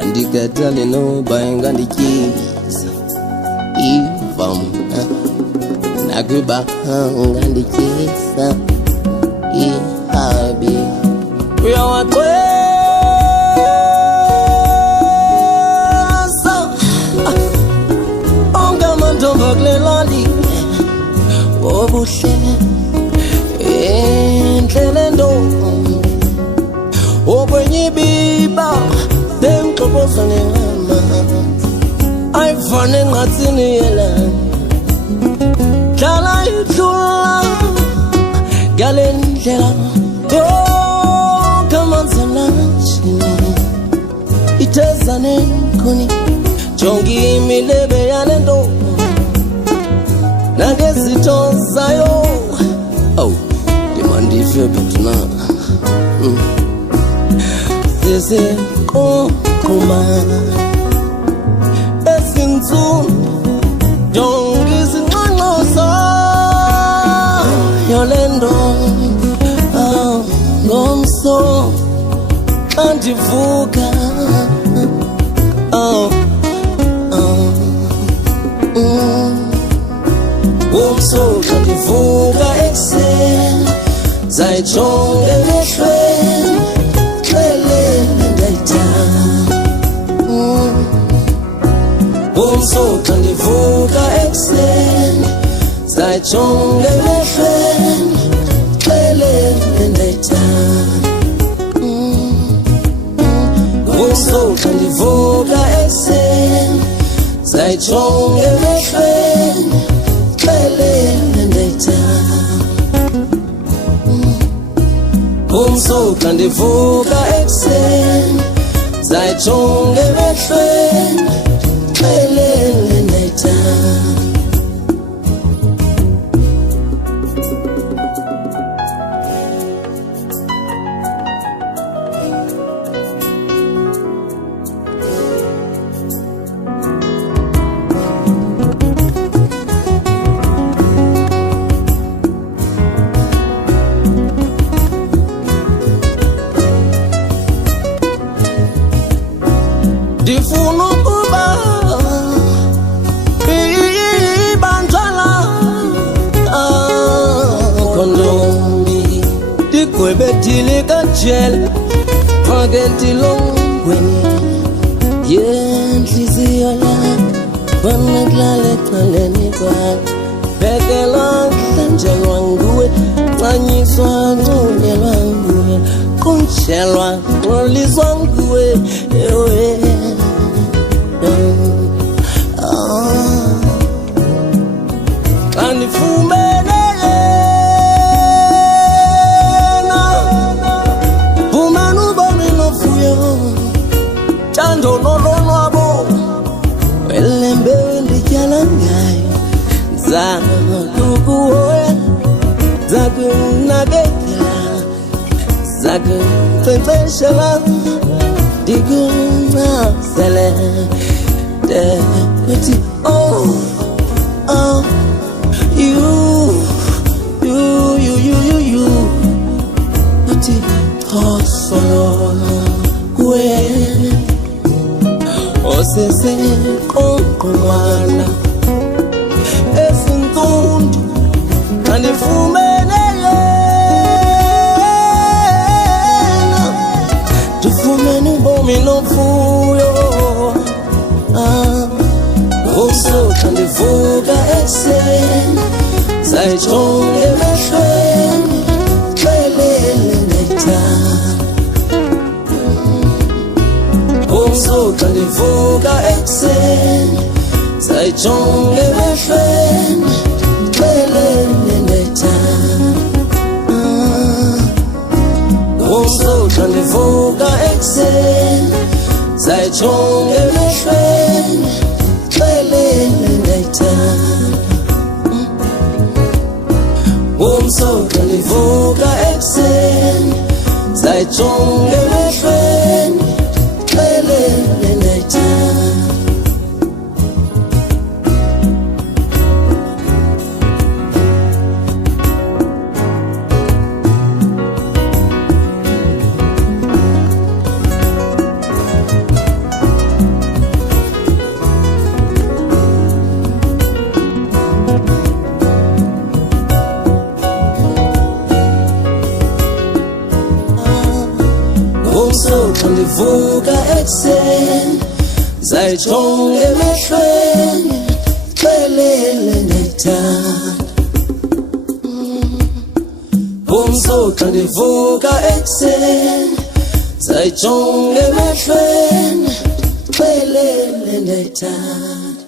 Andikatale no bayenga ndikiza ivam nakuba ngandikiza ihabi uya wakwesa onga mantomba kulelali obuhle endlele ntombi okwenyibiba Demkoposa nengama ayifane ngatsini yela Dlala idlula Gale ndlela Kamanzana chini Iteza nenkuni Jongi imilebe yale ndo Nagezito zayo Oh, demandi febetuna Sese Kuma Esinzu Jongi zinqanqosa Yolendo Ngomso Andivuka Ngomso andivuka ekuseni Zayijonge emehlweni Umsoka ndivuka ekuseni Zayijonge emehlweni Xelele ndayithanda Umsoka ndivuka ekuseni Zayijonge emehlweni Xelele ndayithanda Umsoka ndivuka ekuseni Zayijonge emehlweni Xelele ndayithanda Ndifuna ukuba ibantwana kondombi digwebethile kajele fake ntilongweni yenhliziyo yakho banakulala exhaleni kwakho bhekela kuhlanjelwa nguwe ncanyiswa ncunyelwa nguwe kunjelwa ngoliswa nguwe ewe Anifumene Fumanu bomino fuyo Chando nolonwabo Welembe ndikyala ngayo Zakukuhoya Zakunakekela Zakunkcenkceshela Ndikunxasele Deputy oh You Ati Tosolo Kwe Osese Konkomana Esintundu Andifumene yena Tufumene bomino fuyo Umsoka ndivuka ekuseni Zayijonge emehlweni Xelele ndayithanda Umsoka ndivuka ekuseni Zayijonge emehlweni Xelele ndayithanda Umsoka ndivuka ekuseni Zayijonge emehlweni Xelele ndayithanda Umsoka ndivuka ekuseni Zayijonge emehlweni Xelele ndayithanda ndivuka ekuseni zayijonga emehlweni xelele ndayithanda umsoxa ndivuka ekuseni zayijonga emehlweni xelele ndayithanda